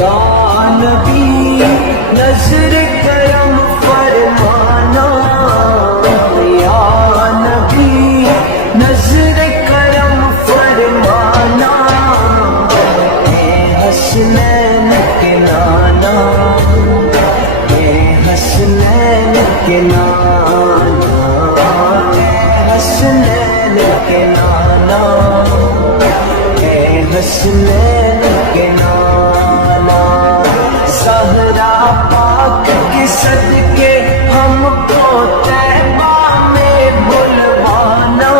یا نبی نظر کرم فرمانا، یا نبی نظر کرم فرمانا، اے حسنین کے نانا، اے حسنین کے نانا، اے حسنین کے نانا، اے حسنین کے نانا، زہرا پاک کے صدقے ہم کو طیبہ میں بلوانا،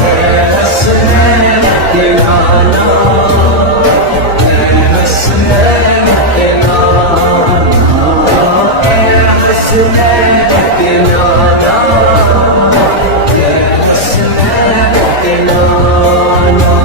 اے حسنین کے نانا، اے حسنین کے نانا، اے حسنین کے نانا، اے حسنین کے نانا۔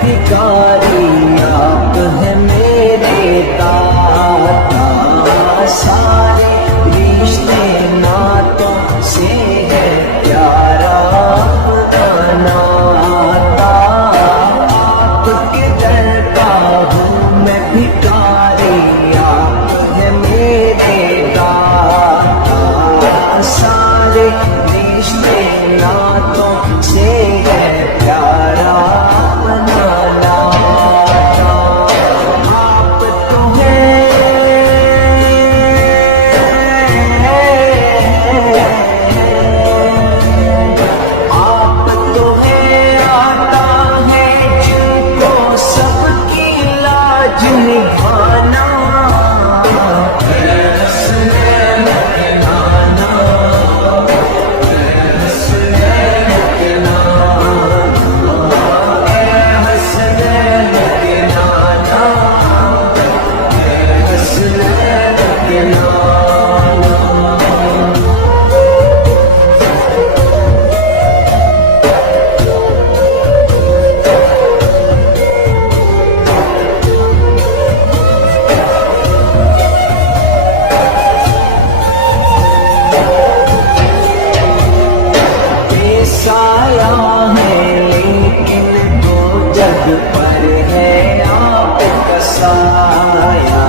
بھکاری آپ ہیں میرے داتا، سارے رشتے ناتوں سے ہے پیارا اپنا ناتا، آپ کے در کا ہوں میں بھکاری آپ ہیں میرے داتا، سارے رشتے ناتوں سے ہے پیارا پر ہے آپ کا سایہ،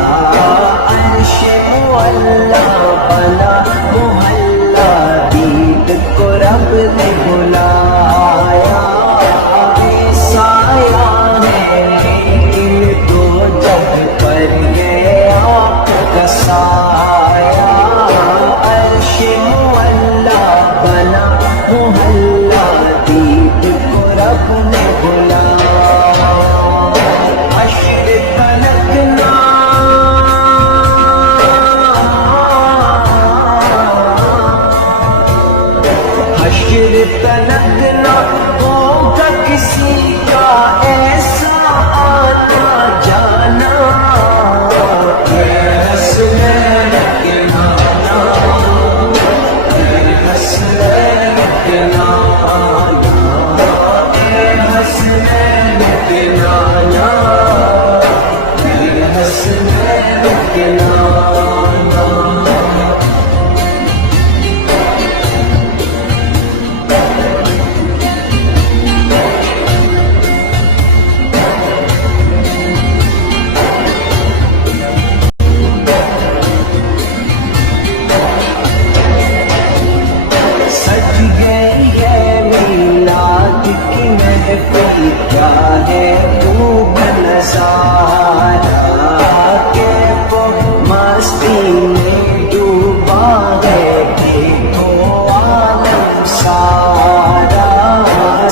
عرش معلا بنا محلہ، دید کو رب نے بلایا، بے سایہ ہے لیکن دو جگ پر ہے آپ کا سایہ، عرش معلا بنا محلہ، دید کو رب نے بلایا، تلک نہ ہوگا کسی کا ایسا آنا جانا، اے حسنین کے نانا، اے حسنین کے نانا، اے حسنین کے نانا، اے حسنین کے نانا۔ کیا ہے خوب نظارہ کہ وہ مستی میں ڈوبا ہے، دیکھو عالم سارا،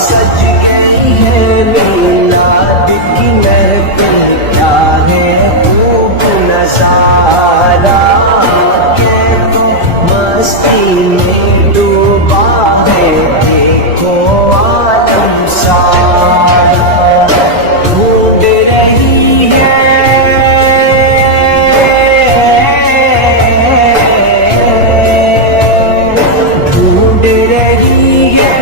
سج گئی ہے میلاد کی محفل، کیا ہے خوب نظارہ کہ وہ مستی میں ڈوبا ہے، دیکھو عالم سارا، ڈھونڈ رہی ہے ڈھونڈ رہی ہے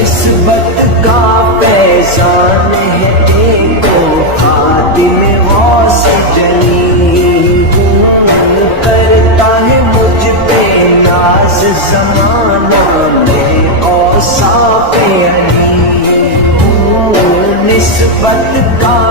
نسبت کا فیضان ہے دیکھو خادم غوث جلی کرتا ہے مجھ پہ ناز زمانہ میں اوصاف علی نسبت کا